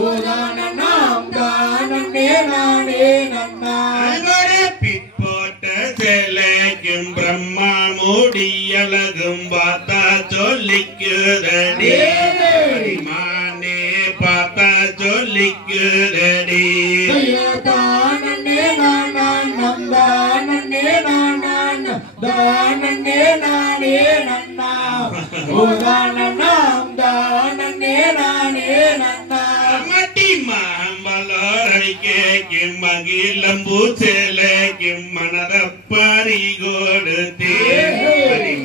ஓதானம் தானம் நேனானே நன்னா பிற்போட்ட சிலைக்கும் பிரம்மா மூடியலகும் பார்த்தா சொல்லிக்குதடி மானே பார்த்தா சொல்லிக்குதடி தானே நானா நம் தானே நானா தானே நானே நன்னா ஓதானம் தானே நானா மட்டி மாம்பலோரைக்கே கிம்மகிலம்பு சேலை கிம்மனத பறிகொடுத்தே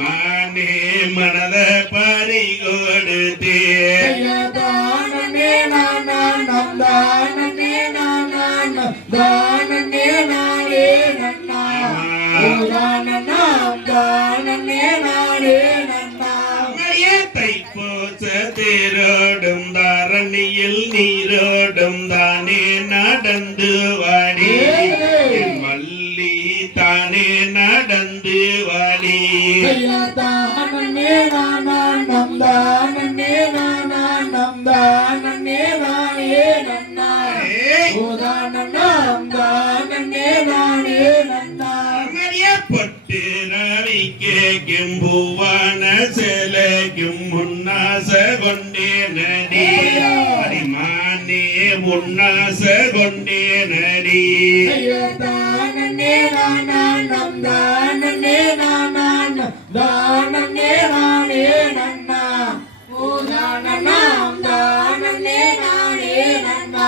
மானே மனத பறிகொடுத்தே தானே நான் நம் தானே தானே நானே நன்னா ஓ தானே நானே நன்னா மரிய தைப்பூச தேரோடும் தாரணியில் நீரோடும் தானே நடந்து வாடி. மல்லி தானே நடந்து வாடி. தானே கைக்கு கிம்புவான சிலைக்கும் முன்னாச கொண்டேனடி. அடிமானே முன்னாச கொண்டேனடி. தானே நானம் தானே நானான் தானே நானே நன்னா. ஓ தானம் தானே நானே நன்னா.